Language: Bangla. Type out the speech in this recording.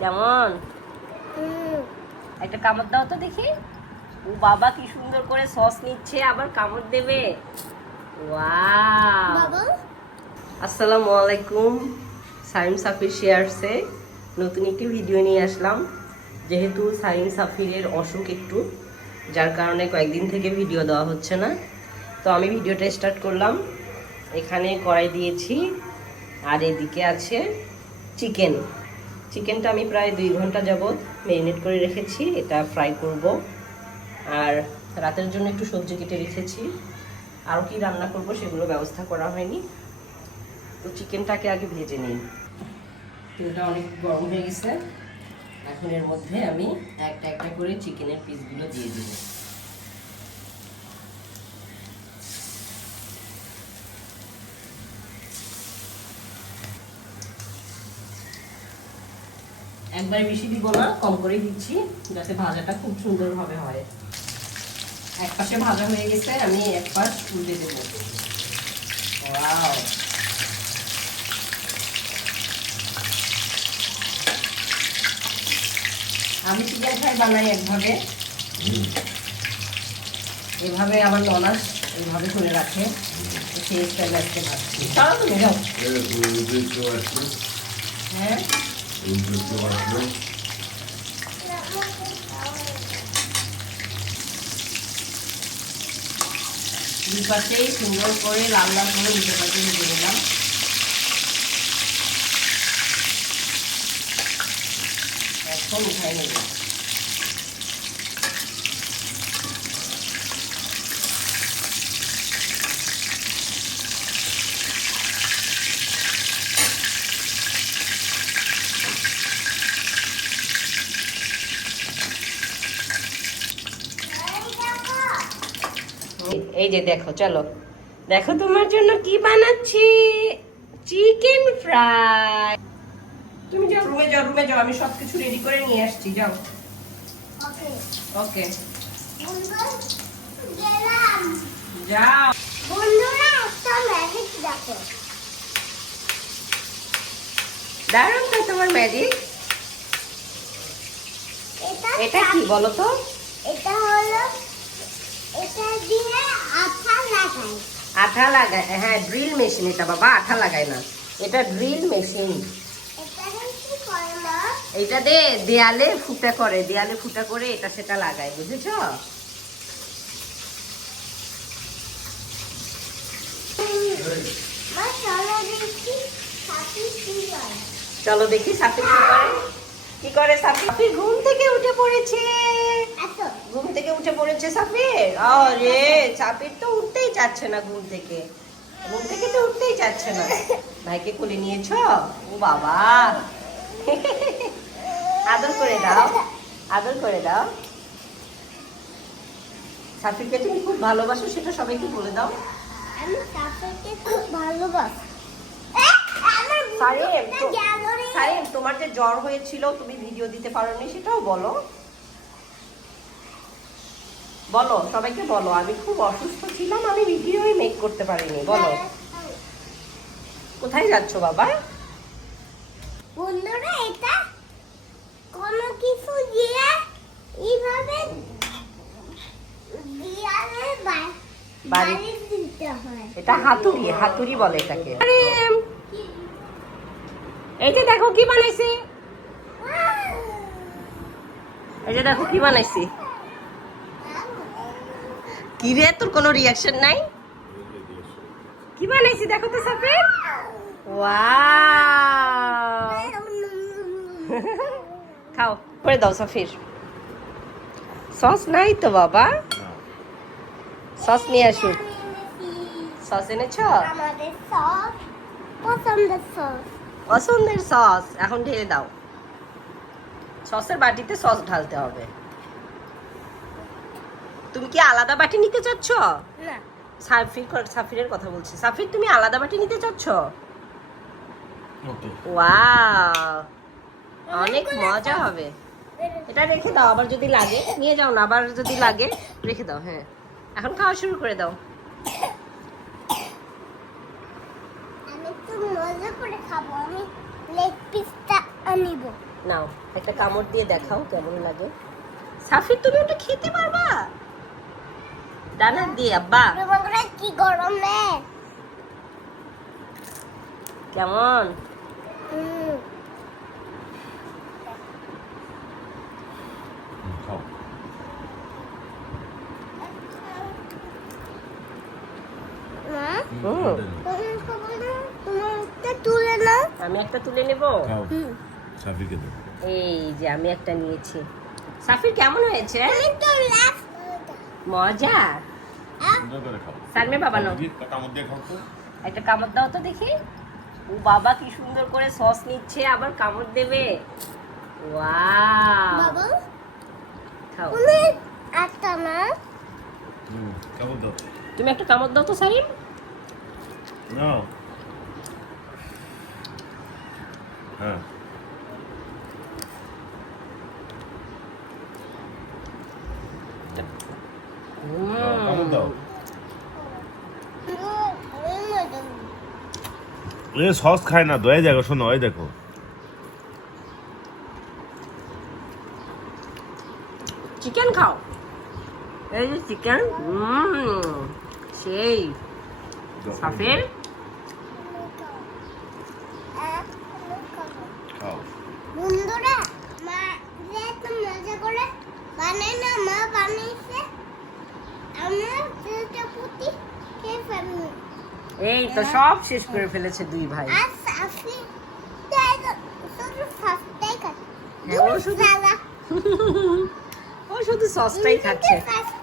কেমন? একটা কামড় দাও তো দেখি। ও বাবা কি সুন্দর করে সস নিচ্ছে, আবার কামড় দেবে। ওয়াও! আসসালামু আলাইকুম। সাইম সাফির শেয়ারসে নতুন একটি ভিডিও নিয়ে আসলাম। যেহেতু সাইম সাফিরের অসুখ একটু, যার কারণে কয়েকদিন থেকে ভিডিও দেওয়া হচ্ছে না, তো আমি ভিডিওটা স্টার্ট করলাম। এখানে কড়াই দিয়েছি, আর এদিকে আছে চিকেনটা আমি প্রায় 2 ঘন্টা যাবত ম্যারিনেট করে রেখেছি। এটা ফ্রাই করব, আর রাতের জন্য একটু সবজি কেটে রেখেছি। আরও কি রান্না করব সেগুলো ব্যবস্থা করা হয়নি। তো চিকেনটাকে আগে ভেজে নিই। তেলটা অনেক গরম হয়ে গেছে, এখন এর মধ্যে আমি একটা একটা করে চিকেনের পিসগুলো দিয়ে দিব। একবারে বেশি দিব না, কম করে দিচ্ছি, যাতে ভাজাটা খুব সুন্দরভাবে হয়। এক পাশে ভাজা হয়ে গেছে, আমি এক পাশ উল্টে দেব। ওয়াও! আমি চিকেন ফ্রাই বানাই একভাবে, এভাবে আমার ননাস এইভাবে করে রাখে, সেই স্টাইলে আজকে ভাবছি। তারা তো যাও। হ্যাঁ, দুই পাশেই সুন্দর করে লাল লাল করে উল্টে পাশে ভেজে নিলাম। এখন উঠাই নেব। এই যে দেখো, চলো দেখো তোমার জন্য কি বানাচ্ছি, চিকেন ফ্রাই। তুমি যাও রুমে যাও, আমি সবকিছু রেডি করে নিয়ে আসছি, যাও। ওকে যাও। দারুণ তো তোমার ম্যাজিক। এটা কি বলো তো? এটা হলো, এটা দিয়ে আঠা লাগাই। আঠা লাগায়? হ্যাঁ, ড্রিল মেশিন এটা বাবা, আঠা লাগায় না, এটা ড্রিল মেশিন। এটা দিয়ে দেয়ালে ফুটা করে এটা সেটা লাগায়, বুঝেছো? চলো দেখি সাফি কি করে। সাফি ঘুম থেকে উঠে পড়েছে, সাফির। আরে সাফির তো উঠতেই চাচ্ছে না, ঘুম থেকে তো উঠতেই চাচ্ছে না। ভাইকে কোলে নিয়েছো? ও বাবা, আদর করে দাও। সাফিরকে তুমি খুব ভালোবাসো, সেটা সবাইকে বলে দাও। আমি সাফিরকে খুব ভালোবাসি। সারিম, তোমার যে জ্বর হয়েছিল, তুমি ভিডিও দিতে পারোনি, সেটাও বলো, সবাইকে বলো। আমি খুব অসুস্থ ছিলাম, আমি ভিডিওই মেক করতে পারিনি, বলো। কোথায় যাচ্ছো বাবা? বন্ধুরা, এটা কোনো কিছু দিয়ে এইভাবে দিয়ালে বাড়ি দিতে হয়। এটা হাতুড়ি বলে এটাকে। এই যে দেখো কি বানাইছি, কি রে, তোর কোনো রিয়াকশন নাই? কি বানাইছি দেখো তো সাফির। ওয়াও! খাও, করে দাও সাফির। সস নাই তো বাবা, সস নিয়ে আসুক। সস এনেছো? আমাদের সস, পছন্দের সস এখন ঢেলে দাও। সসের বাটিতে সস ঢালতে হবে। তুমি কি আলাদা বাটি নিতে চাচ্ছ? না, সাফিরের কথা বলছি। সাফির, তুমি আলাদা বাটি নিতে চাচ্ছ? ওয়াও, অনেক মজা হবে। এটা রেখে দাও, আবার যদি লাগে নিয়ে যাও না, আবার যদি লাগে রেখে দাও। হ্যাঁ, এখন খাওয়া শুরু করে দাও। আমি তো মজা করে খাবো। আমি লেগ পিসটা আনিব। নাও একটা কামড় দিয়ে দেখাও কেমন লাগে। সাফির তুমি ওটা খেতে পারবা? ডানা দিয়ে আব্বা বন্ধুরা কি গরম রে। কেমন? হুম। খাও। মা হুম। তুমি খাবে না? তোমার একটা তুলে নাও। আমি একটা তুলে নেব। খাও। হুম। সাফিকে দাও। এই যে আমি একটা নিয়েছি। সাফির কেমন হয়েছে? তুমি তো লাস্ট মজা। সুন্দর করে খাও। সালমের বাবা নাও। কামড় দিয়ে খাও তো। একটা কামড় দাও তো দেখি। ও বাবা কি সুন্দর করে সস নিচ্ছে আবার কামড় দেবে। ওয়াও। বাবা খাও। তুমি একটা না। কামড় দাও। তুমি একটা কামড় দাও তো সারিম। নাও। হ্যাঁ। কামড় দাও। এ সস খায় না, দয়া দেখো, শোনো, ওই দেখো। চিকেন খাও। এই যে চিকেন। সেই সাফির। খাও। বন্ধুরা মা যে এত মজা করে বানায় না, মা বানিয়েছে, আমরা সেটা পুতি খেয়ে ফেলবো। এই তো সব শেষ করে ফেলেছে দুই ভাই। আর সাফি শুধু ফার্স্টটাই খাচ্ছে। হ্যাঁ, ও শুধু- ও শুধু সসটাই খাচ্ছে। ফার্স্ট